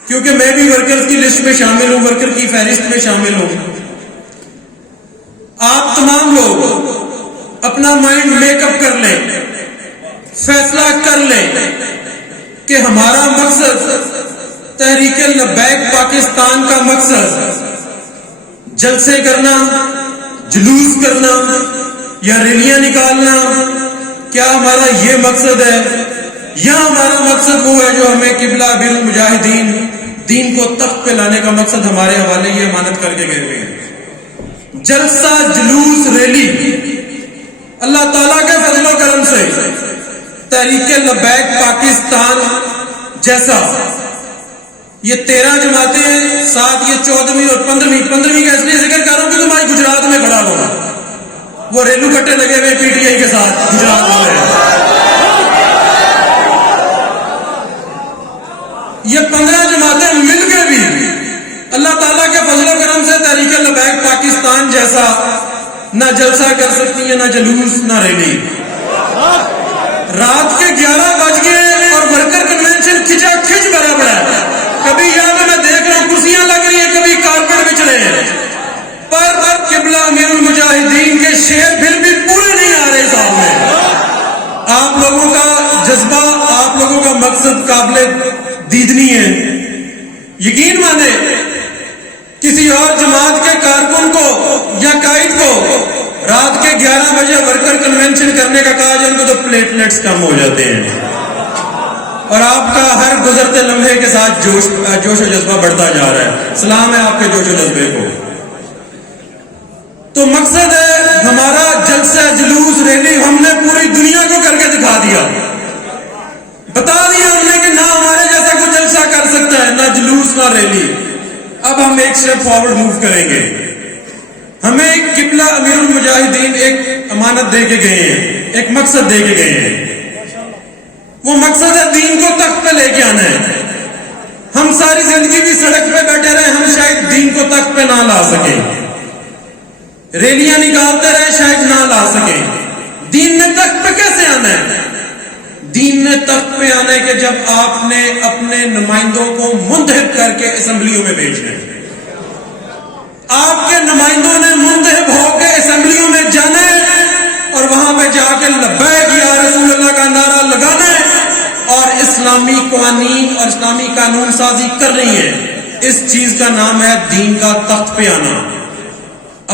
کیونکہ میں بھی ورکرز کی لسٹ میں شامل ہوں، ورکر کی فہرست میں شامل ہوں. آپ تمام لوگ اپنا مائنڈ میک اپ کر لیں، فیصلہ کر لیں کہ ہمارا مقصد تحریک لبیک پاکستان کا مقصد جلسے کرنا، جلوس کرنا یا ریلیاں نکالنا، کیا ہمارا یہ مقصد ہے؟ یا ہمارا مقصد وہ ہے جو ہمیں قبلہ امیر المجاہدین دین کو تخت پہ لانے کا مقصد ہمارے حوالے یہ امانت کر کے گئے ہوئے ہیں؟ جلسہ، جلوس، ریلی، اللہ تعالیٰ کے فضل و کرم سے تحریک لبیک پاکستان جیسا یہ 13 جماعتیں ہیں، ساتھ یہ 14ویں اور 15ویں کا اس لیے ذکر کر رہا ہوں کہ تمہاری گجرات میں کھڑا ہوگا، وہ ریلو کٹے لگے ہوئے پی ٹی آئی کے ساتھ گجرات والے. یہ 15 جماعتیں مل کے بھی اللہ تعالیٰ کے فضل و کرم سے تحریک لبیک پاکستان جیسا نہ جلسہ کر سکتی ہیں، نہ جلوس، نہ ریلی. رات کے 11 بج گئے اور ورکر کنونشن کھچا کھچ بھرا پڑا ہے. کبھی یہاں پہ میں دیکھ رہا ہوں کرسیاں لگ رہی ہیں، کبھی کارپیٹ بچھ رہے ہیں، پر قبلہ امیر المجاہدین کے شعر پھر بھی پورے نہیں آ رہے سامنے. آپ لوگوں کا جذبہ، آپ لوگوں کا مقصد قابل دیدنی ہے. یقین مانے کسی اور جماعت کے کارکن کو یا قائد کو رات کے 11 بجے ورکر کنونشن کرنے کا کہا جائے تو پلیٹلیٹس کم ہو جاتے ہیں اور آپ کا ہر گزرتے لمحے کے ساتھ جوش و جذبہ بڑھتا جا رہا ہے. سلام ہے آپ کے جوش و جذبے کو. تو مقصد ہے ہمارا جلسہ، جلوس، ریلی ہم نے پوری دنیا کو کر کے دکھا دیا، بتا دیا ہم نے کہ نہ ہمارے جیسا کوئی جلسہ کر سکتا ہے، نہ جلوس، نہ ریلی. اب ہم ایک اسٹیپ فارورڈ موو کریں گے. ہمیں قبلہ امیر المجاہدین ایک امانت دے کے گئے ہیں، ایک مقصد دے کے گئے ہیں. وہ مقصد ہے دین کو تخت پہ لے کے آنا ہے. ہم ساری زندگی بھی سڑک پہ بیٹھے رہے، ہم شاید دین کو تخت پہ نہ لا سکیں. ریلیاں نکالتے رہے، شاید نہ لا سکیں. دین نے تخت پہ کیسے آنا ہے؟ دین نے تخت پہ آنے کے جب آپ نے اپنے نمائندوں کو منتخب کر کے اسمبلیوں میں بھیجنا ہے. آپ کے نمائندوں نے منتخب ہو کے اسمبلیوں میں جانا ہے اور وہاں پہ جا کے لبیک یا رسول اللہ کا نعرہ لگانا ہے اور اسلامی قوانین اور اسلامی قانون سازی کرنی ہے. اس چیز کا نام ہے دین کا تخت پہ آنا.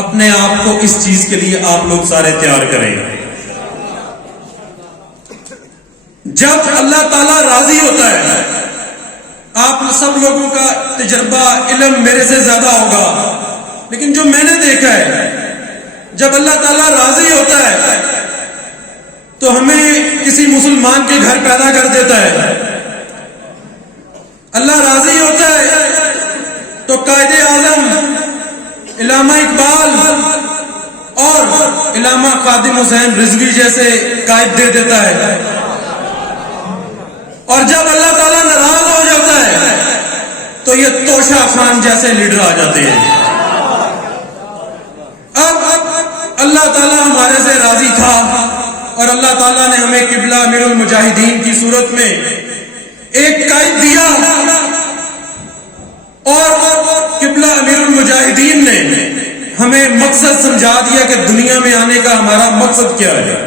اپنے آپ کو اس چیز کے لیے آپ لوگ سارے تیار کریں. جب اللہ تعالیٰ راضی ہوتا ہے، آپ سب لوگوں کا تجربہ، علم میرے سے زیادہ ہوگا، لیکن جو میں نے دیکھا ہے جب اللہ تعالیٰ راضی ہوتا ہے تو ہمیں کسی مسلمان کے گھر پیدا کر دیتا ہے. اللہ راضی ہوتا ہے تو قائد اعظم علامہ اقبال اور علامہ خادم حسین رضوی جیسے قائد دے دیتا ہے. اور جب اللہ تعالیٰ ناراض ہو جاتا ہے تو یہ توشہ خان جیسے لیڈر آ جاتے ہیں. اب اللہ تعالیٰ ہمارے سے راضی تھا اور اللہ تعالیٰ نے ہمیں قبلہ امیر المجاہدین کی صورت میں ایک قائد دیا اور قبلہ امیر المجاہدین نے ہمیں مقصد سمجھا دیا کہ دنیا میں آنے کا ہمارا مقصد کیا ہے.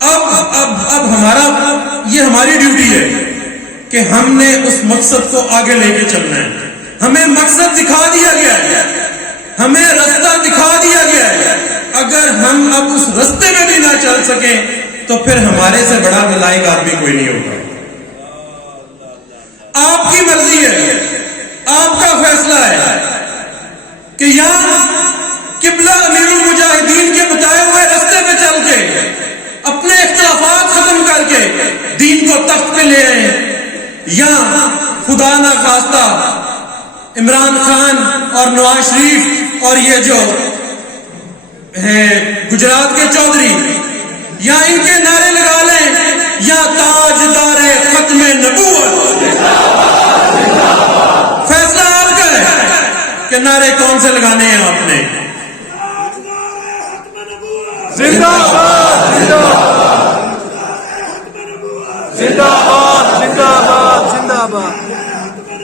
اب یہ ہماری ڈیوٹی ہے کہ ہم نے اس مقصد کو آگے لے کے چلنا ہے. ہمیں مقصد دکھا دیا گیا ہے، ہمیں رستہ دکھا دیا گیا ہے. اگر ہم اب اس رستے میں بھی نہ چل سکیں تو پھر ہمارے سے بڑا نالائق آدمی کوئی نہیں ہوگا. آپ کی مرضی ہے، آپ کا فیصلہ ہے کہ یا قبلہ امیر المجاہدین کے بتائے ہوئے رستے پہ چل کے اپنے اختلافات ختم کر کے دین کو تخت پہ لے آئے، یا خدا نہ خواستہ عمران خان اور نواز شریف اور یہ جو ہیں گجرات کے چودھری یا ان کے نعرے لگا لیں، یا تاجدار ختم نبوت. فیصلہ آپ کا ہے کہ نعرے کون سے لگانے ہیں آپ نے. زندہ باد، زندہ باد، زندہ باد، زندہ باد، زندہ باد.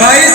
22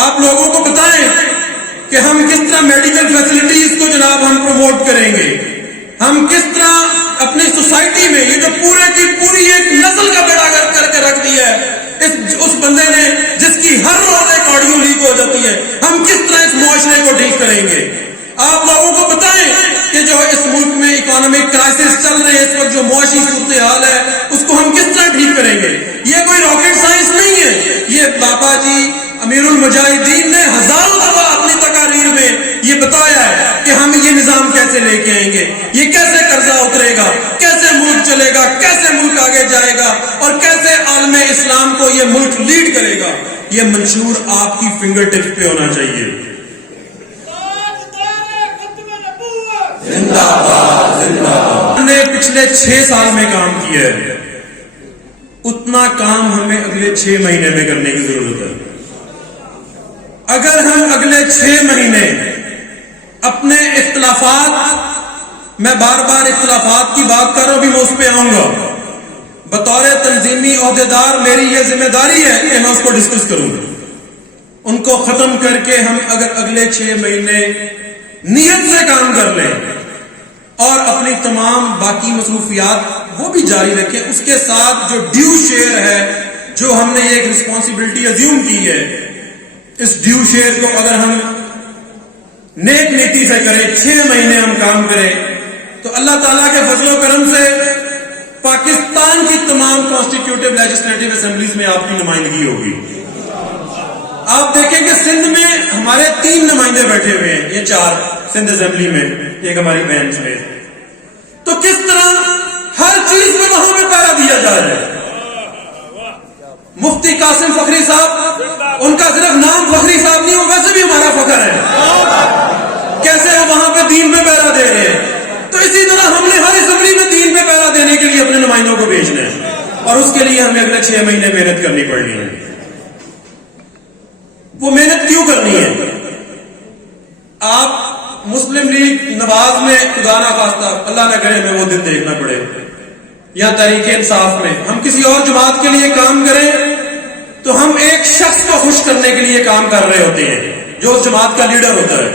آپ لوگوں کو بتائیں کہ ہم کس طرح میڈیکل فیسلٹیز کو جناب ہم پروموٹ کریں گے, ہم کس طرح اپنی سوسائٹی میں یہ جو پورے کی پوری ایک نسل کا بیڑا گرک کر کے رکھ دیا ہے اس بندے نے, جس کی ہر روز ایک آڈیو لیک ہو جاتی ہے, ہم کس طرح اس معاشرے کو ٹھیک کریں گے. آپ لوگوں کو بتائیں کہ جو اس ملک میں اکانومک کرائسس چل رہے ہیں اس وقت, جو معاشی صورتحال ہے اس کو ہم کس طرح ٹھیک کریں گے. یہ کوئی راکٹ سائنس نہیں ہے, یہ بابا جی امیر المجاہدین نے ہزاروں دفعہ اپنی تقاریر میں یہ بتایا ہے کہ ہم یہ نظام کیسے لے کے آئیں گے, یہ کیسے قرضہ اترے گا, کیسے ملک چلے گا, کیسے ملک آگے جائے گا اور کیسے عالم اسلام کو یہ ملک لیڈ کرے گا. یہ منشور آپ کی فنگر ٹپس پہ ہونا چاہیے. زندہ باد زندہ باد. ہم نے پچھلے 6 سال میں کام کیا ہے, اتنا کام ہمیں اگلے 6 مہینے میں کرنے کی ضرورت ہے. اگر ہم اگلے 6 مہینے اپنے اختلافات, میں بار بار اختلافات کی بات کر رہا ہوں, بھی میں اس پہ آؤں گا, بطور تنظیمی عہدیدار میری یہ ذمہ داری ہے کہ میں اس کو ڈسکس کروں گا. ان کو ختم کر کے ہم اگر اگلے 6 مہینے نیت سے کام کر لیں اور اپنی تمام باقی مصروفیات وہ بھی جاری رکھیں, اس کے ساتھ جو ڈیو شیئر ہے, جو ہم نے ایک رسپانسبلٹی ازیوم کی ہے, اس ڈیو شیئر کو اگر ہم نیک نیتی سے کریں, 6 مہینے ہم کام کریں, تو اللہ تعالیٰ کے فضل و کرم سے پاکستان کی تمام کانسٹیٹیوٹیو لیجسلیٹو اسمبلیز میں آپ کی نمائندگی ہوگی. آپ دیکھیں کہ سندھ میں ہمارے 3 نمائندے بیٹھے ہوئے ہیں, یہ 4 سندھ اسمبلی میں, ایک ہماری بینچ میں. تو کس طرح ہر چیز میں وہاں پہ پہرا دیا جا رہا ہے. مفتی قاسم فخری صاحب, ان کا صرف نام فخری صاحب نہیں, وہ ویسے بھی ہمارا فخر ہے, کیسے وہ وہاں پہ دین پہ پہرا دے رہے ہیں. تو اسی طرح ہم نے ہر اسمبلی میں دین پہ پہرا دینے کے لیے اپنے نمائندوں کو بھیجنا ہے, اور اس کے لیے ہمیں اگلے 6 مہینے محنت کرنی پڑنی ہے. وہ محنت کیوں کرنی ہے؟ آپ مسلم لیگ نواز میں خدا نہ خواستہ اللہ نہ کرے ہمیں وہ دن دیکھنا پڑے, یا تحریک انصاف میں ہم کسی اور جماعت کے لیے کام کریں تو ہم ایک شخص کو خوش کرنے کے لیے کام کر رہے ہوتے ہیں جو اس جماعت کا لیڈر ہوتا ہے.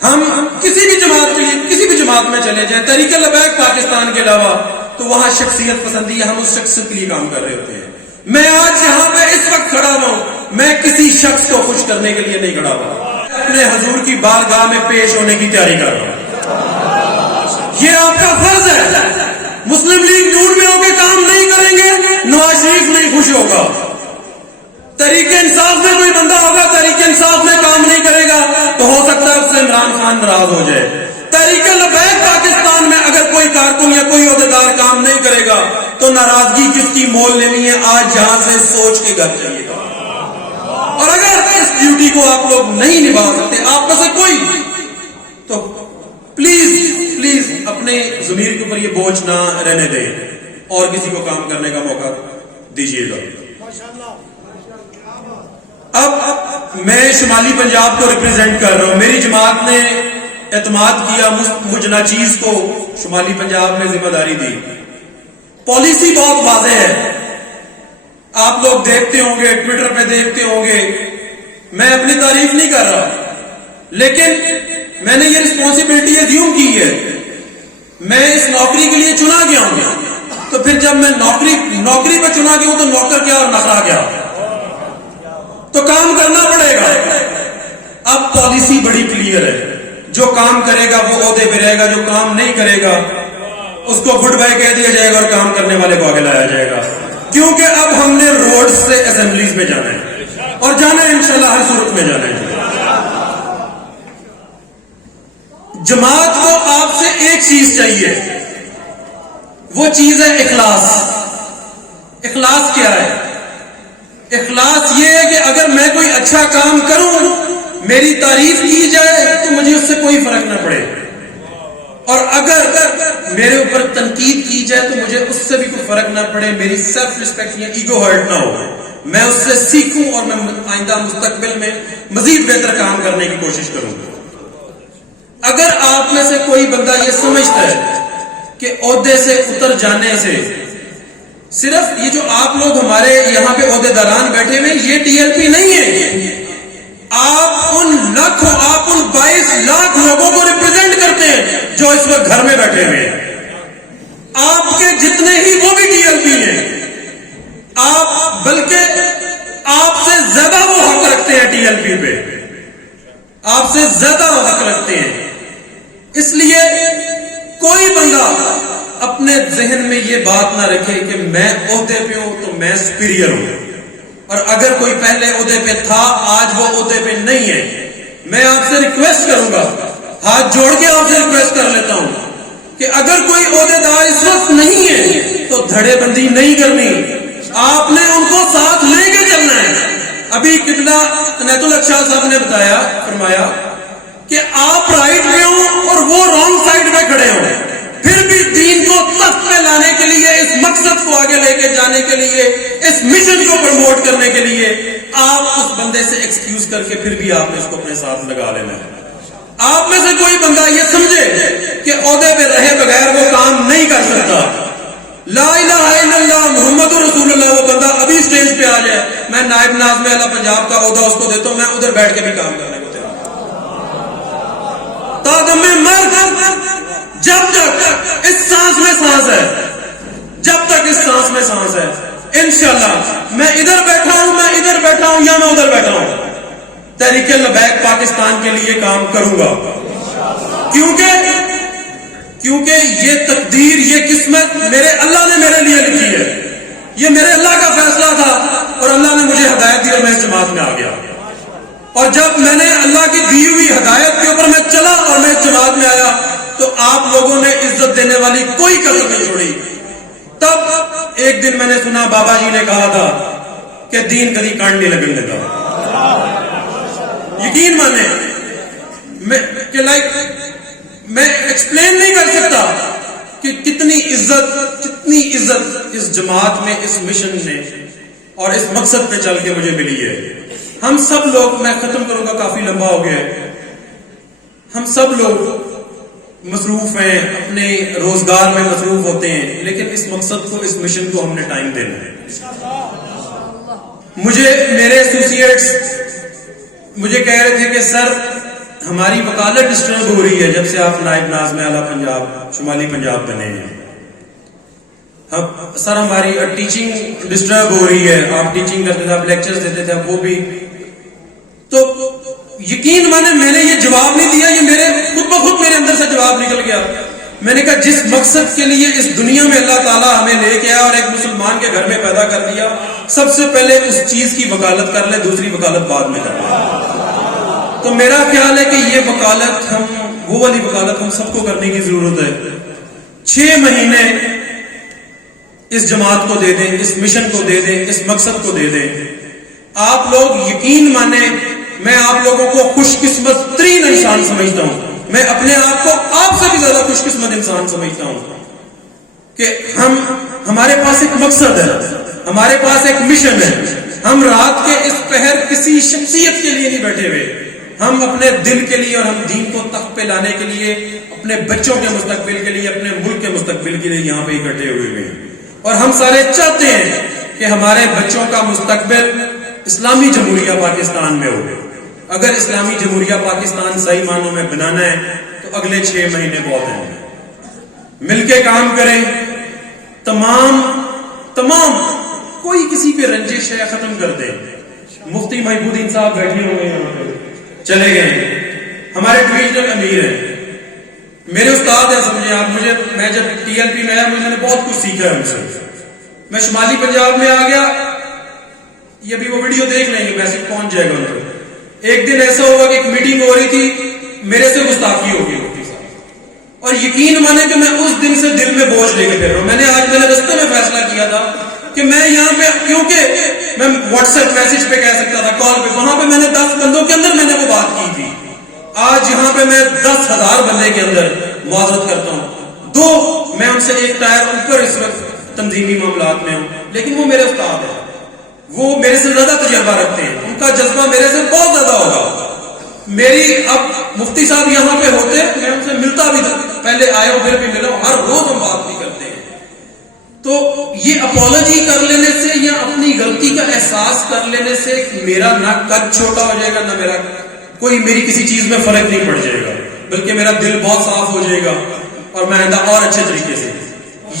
ہم کسی بھی جماعت کے لیے کسی بھی جماعت میں چلے جائیں, تحریک لبیک پاکستان کے علاوہ, تو وہاں شخصیت پسندی ہے, ہم اس شخص کے لیے کام کر رہے ہوتے ہیں. میں آج یہاں پہ اس وقت کھڑا ہوں, میں کسی شخص کو خوش کرنے کے لیے نہیں کھڑا ہوں, اپنے حضور کی بارگاہ میں پیش ہونے کی تیاری کر رہا ہوں. یہ آپ کا فرض ہے. مسلم لیگ نون میں ہو کے کام نہیں کریں گے, نواز شریف نہیں خوش ہوگا. تحریک انصاف میں کوئی بندہ ہوگا, تحریک انصاف میں کام نہیں کرے گا, تو ہو سکتا ہے اس سے عمران خان ناراض ہو جائے. تحریک لبیک پاکستان میں اگر کوئی کارکن یا کوئی عہدیدار کام نہیں کرے گا تو ناراضگی کس کی مول لینی ہے, آج یہاں سے سوچ کے گھر چاہیے گا. اور اگر اس ڈیوٹی کو آپ لوگ نہیں نبھا سکتے, آپ میں سے کوئی, تو پلیز پلیز اپنے ضمیر کے اوپر یہ بوجھ نہ رہنے دیں اور کسی کو کام کرنے کا موقع دیجیے گا. اب میں شمالی پنجاب کو ریپرزینٹ کر رہا ہوں. میری جماعت نے اعتماد کیا, مجھ ناچیز کو شمالی پنجاب میں ذمہ داری دی. پالیسی بہت واضح ہے, آپ لوگ دیکھتے ہوں گے, ٹویٹر پہ دیکھتے ہوں گے. میں اپنی تعریف نہیں کر رہا, لیکن میں نے یہ رسپانسبلٹی ازیوم کی ہے. میں اس نوکری کے لیے چنا گیا ہوں, تو پھر جب میں نوکری پہ چنا گیا ہوں تو نوکر کیا اور نخرا کیا, تو کام کرنا پڑے گا. اب پالیسی بڑی کلیئر ہے, جو کام کرے گا وہ عہدے پہ رہے گا, جو کام نہیں کرے گا اس کو گڈ بائی کہہ دیا جائے گا اور کام کرنے والے کو آگے لایا جائے گا. کیونکہ اب ہم نے روڈ سے اسمبلیز میں جانا ہے, اور جانا ہے انشاءاللہ ہر صورت میں جانا ہے. جماعت کو آپ سے ایک چیز چاہیے, وہ چیز ہے اخلاص. اخلاص کیا ہے؟ اخلاص یہ ہے کہ اگر میں کوئی اچھا کام کروں, میری تعریف کی جائے تو مجھے اس سے کوئی فرق نہ پڑے, اور اگر میرے اوپر تنقید کی جائے تو مجھے اس سے بھی کوئی فرق نہ پڑے. میری سیلف ریسپیکٹ یا ایگو ہرٹ نہ ہو, میں اس سے سیکھوں اور میں آئندہ مستقبل میں مزید بہتر کام کرنے کی کوشش کروں. اگر آپ میں سے کوئی بندہ یہ سمجھتا ہے کہ عہدے سے اتر جانے سے صرف یہ جو آپ لوگ ہمارے یہاں پہ عہدیداران بیٹھے ہوئے یہ ٹی ایل پی نہیں ہے. آپ ان 22 لاکھ لوگوں کو ریپرزینٹ کرتے ہیں جو اس وقت گھر میں بیٹھے ہوئے ہیں. آپ کے جتنے ہی وہ بھی ٹی ایل پی ہیں. آپ بلکہ آپ سے زیادہ وہ حق رکھتے ہیں ٹی ایل پی پہ, آپ سے زیادہ وہ حق رکھتے ہیں. اس لیے کوئی بندہ اپنے ذہن میں یہ بات نہ رکھے کہ میں عہدے پہ ہوں تو میں سپیریئر ہوں, اور اگر کوئی پہلے عہدے پہ تھا آج وہ عہدے پہ نہیں ہے. میں آپ سے ریکویسٹ کروں گا, ہاتھ جوڑ کے آپ سے ریکویسٹ کر لیتا ہوں کہ اگر کوئی عہدیدار اس وقت نہیں ہے تو دھڑے بندی نہیں کرنی, آپ نے ان کو ساتھ لے کے چلنا ہے. ابھی قبلہ عنایت اللہ شاہ صاحب نے بتایا, فرمایا کہ آپ رائٹ پہ ہوں اور وہ رانگ سائڈ پہ کھڑے ہوں, پھر بھی دین کو تخت پہ لانے کے لیے, اس مقصد کو آگے لے کے جانے کے لیے, اس مشن کو پروموٹ کرنے کے لیے آپ اس بندے سے ایکسکیوز کر کے پھر بھی آپ نے اس کو اپنے ساتھ لگا لینا ہے. آپ میں سے کوئی بندہ یہ سمجھے کہ عہدے پہ رہے بغیر وہ کام نہیں کر سکتا, لا الہ الا اللہ محمد رسول اللہ, وہ بندہ ابھی سٹیج پہ آ جائے, میں نائب ناظم اعلیٰ پنجاب کا عہدہ اس کو دیتا ہوں, میں ادھر بیٹھ کے بھی کام کرنے کو تیار تادم میں مر, جب تک اس سانس میں سانس ہے, جب تک اس سانس میں سانس ہے, انشاءاللہ میں ادھر بیٹھا ہوں, میں ادھر بیٹھا ہوں یا میں ادھر بیٹھا ہوں, تحریک لبیک پاکستان کے لیے کام کروں گا. کیونکہ یہ تقدیر, یہ قسمت میرے اللہ نے میرے لیے لکھی ہے. یہ میرے اللہ کا فیصلہ تھا اور اللہ نے مجھے ہدایت دی اور میں اس جماعت میں آ گیا. اور جب میں نے اللہ کی دی ہوئی ہدایت کے اوپر میں چلا اور میں اس جماعت میں آیا تو آپ لوگوں نے عزت دینے والی کوئی کسر نہیں چھوڑی. تب ایک دن میں نے سنا بابا جی نے کہا تھا کہ دین کبھی کانڈ نہیں لگن دیتا. یقین مانے کہ میں ایکسپلین نہیں کر سکتا کہ کتنی عزت اس جماعت میں, اس مشن میں اور اس مقصد پہ چل کے مجھے ملی ہے. ہم سب لوگ, میں ختم کروں گا کافی لمبا ہو گیا ہے, ہم سب لوگ مصروف ہیں, اپنے روزگار میں مصروف ہوتے ہیں, لیکن اس مقصد کو, اس مشن کو ہم نے ٹائم دینا ہے. مجھے میرے ایسوسیٹس مجھے کہہ رہے تھے کہ سر ہماری وکالت ڈسٹرب ہو رہی ہے جب سے آپ نائب ناظم اعلیٰ پنجاب شمالی پنجاب بنے ہیں. اب سر ہماری ٹیچنگ ڈسٹرب ہو رہی ہے, آپ ٹیچنگ کرتے تھے, آپ لیکچرز دیتے تھے, وہ بھی. تو یقین مانے میں نے یہ جواب نہیں دیا, یہ میرے خود بخود میرے اندر سے جواب نکل گیا. میں نے کہا جس مقصد کے لیے اس دنیا میں اللہ تعالیٰ ہمیں لے کے آیا اور ایک مسلمان کے گھر میں پیدا کر دیا, سب سے پہلے اس چیز کی وکالت کر لے, دوسری وکالت بعد میں کر لے. تو میرا خیال ہے کہ یہ وکالت, وہ والی وکالت ہم سب کو کرنے کی ضرورت ہے. 6 مہینے اس جماعت کو دے دیں, اس مشن کو دے دیں, اس مقصد کو دے دیں. آپ لوگ یقین مانیں, میں آپ لوگوں کو خوش قسمت ترین انسان سمجھتا ہوں. میں اپنے آپ کو آپ سے بھی زیادہ خوش قسمت انسان سمجھتا ہوں کہ ہمارے پاس ایک مقصد ہے, ہمارے پاس ایک مشن ہے. ہم رات کے اس پہر کسی شخصیت کے لیے نہیں بیٹھے ہوئے, ہم اپنے دل کے لیے اور ہم دین کو تخت پہ لانے کے لیے, اپنے بچوں کے مستقبل کے لیے, اپنے ملک کے مستقبل کے لیے یہاں پہ اکٹھے ہوئے ہیں. اور ہم سارے چاہتے ہیں کہ ہمارے بچوں کا مستقبل اسلامی جمہوریہ پاکستان میں ہو. اگر اسلامی جمہوریہ پاکستان صحیح معنوں میں بنانا ہے تو اگلے 6 مہینے بہت ہیں. مل کے کام کریں, تمام کوئی کسی پہ رنجش ہے ختم کر دیں. مفتی محبود الدین صاحب بیٹھے ہوئے ہیں, چلے گئے, ہمارے ڈویژنل امیر ہیں, میرے استاد ہیں سمجھے آپ. میں جب ٹی ایل پی میں آیا مجھے نے بہت کچھ سیکھا ہے ان سے. میں شمالی پنجاب میں آ گیا, یہ بھی وہ ویڈیو دیکھ لیں گے, میسج پہنچ جائے گا ان کو. ایک دن ایسا ہوگا کہ ایک میٹنگ ہو رہی تھی, میرے سے گستاخی ہوگی مفتی صاحب, اور یقین مانے کہ میں اس دن سے دل میں بوجھ لے کے پھر رہا ہوں. میں نے آج میرے رستے میں فیصلہ کیا تھا کہ میں یہاں پہ, کیونکہ میں واٹس ایپ میسج پہ کہہ سکتا تھا, کال پہ, وہاں پہ میں نے 10 بندوں کے اندر میں نے وہ بات کی تھی. آج یہاں پہ میں 10,000 بندے کے اندر معذرت کرتا ہوں. 2 میں ان سے 1 ٹائر اوپر اس وقت تنظیمی معاملات میں ہوں, لیکن وہ میرے استاد ہیں, وہ میرے سے زیادہ تجربہ رکھتے ہیں, ان کا جذبہ میرے سے بہت زیادہ ہوگا. میری اب مفتی صاحب یہاں پہ ہوتے, میں ان سے ملتا بھی تھا, پہلے آیا ہوں پھر بھی ملا ہوں, ہر روز ہم بات بھی کرتے ہیں. تو یہ اپولوجی کر لینے سے یا اپنی غلطی کا احساس کر لینے سے میرا نہ قد چھوٹا ہو جائے گا، نہ میرا کوئی میری کسی چیز میں فرق نہیں پڑ جائے گا، بلکہ میرا دل بہت صاف ہو جائے گا اور میں آئندہ اور اچھے طریقے سے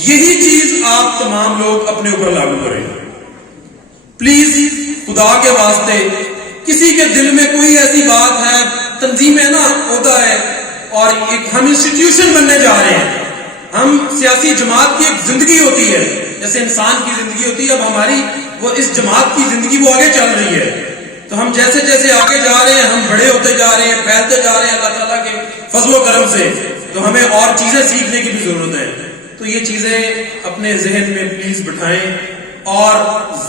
یہی چیز آپ تمام لوگ اپنے اوپر لاگو کریں۔ پلیز خدا کے واسطے کسی کے دل میں کوئی ایسی بات ہے، تنظیم ہے نا، ہوتا ہے، اور ایک ہم انسٹیٹیوشن بننے جا رہے ہیں، ہم سیاسی جماعت کی ایک زندگی ہوتی ہے جیسے انسان کی زندگی ہوتی ہے، اب ہماری وہ اس جماعت کی زندگی وہ آگے چل رہی ہے، تو ہم جیسے جیسے آگے جا رہے ہیں ہم بڑے ہوتے جا رہے ہیں، پھیلتے جا رہے ہیں اللہ تعالیٰ کے فضل و کرم سے، تو ہمیں اور چیزیں سیکھنے کی بھی ضرورت ہے۔ تو یہ چیزیں اپنے ذہن میں پلیز بٹھائیں اور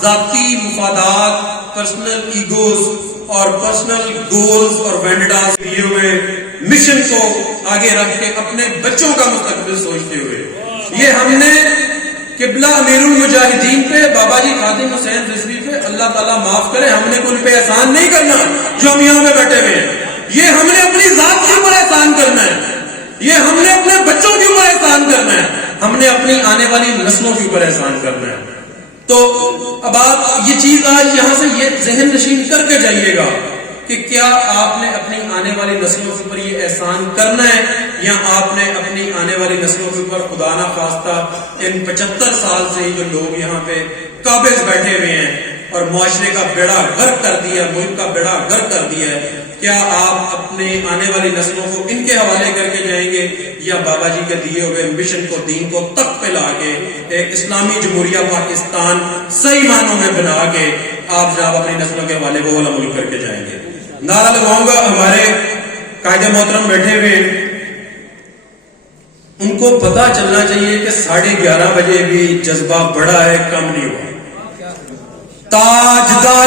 ذاتی مفادات، پرسنل ایگوز اور پرسنل گولز اور وینڈاز دیے ہوئے مشن کو آگے رکھ کے اپنے بچوں کا مستقبل سوچتے ہوئے یہ ہم نے قبلہ امیر المجاہدین پہ بابا جی خادم حسین رضوی پہ اللہ تعالیٰ معاف کرے، ہم نے ان پہ احسان نہیں کرنا جو ہم یہاں پہ بیٹھے ہوئے ہیں، یہ ہم نے اپنی ذات کے اوپر احسان کرنا ہے، یہ ہم نے اپنے بچوں کے اوپر احسان کرنا ہے، ہم نے اپنی آنے والی نسلوں کے اوپر احسان کرنا ہے۔ تو اب آپ یہ چیز آج یہاں سے یہ ذہن نشین کر کے جائیے گا کہ کیا آپ نے اپنی آنے والی نسلوں کے اوپر یہ احسان کرنا ہے یا آپ نے اپنی آنے والی نسلوں کے اوپر خدا نہ خواستہ ان 75 سال سے جو لوگ یہاں پہ قابض بیٹھے ہوئے ہیں اور معاشرے کا بیڑا غرق کر دیا، ملک کا بیڑا غرق کر دیا ہے، کیا آپ اپنے آنے والی نسلوں کو ان کے حوالے کر کے جائیں گے یا بابا جی کے دیے ہوئے مشن کو، دین کو تک پہ لا کے ایک اسلامی جمہوریہ پاکستان صحیح معنوں میں بنا کے آپ جناب اپنی نسلوں کے حوالے وہ والا ملک کر کے جائیں گے؟ نعرہ لگاؤں گا، ہمارے قائد محترم بیٹھے ہوئے ان کو پتا چلنا چاہیے کہ 11:30 بجے بھی جذبہ بڑا ہے، کم نہیں ہوا۔ تاجدار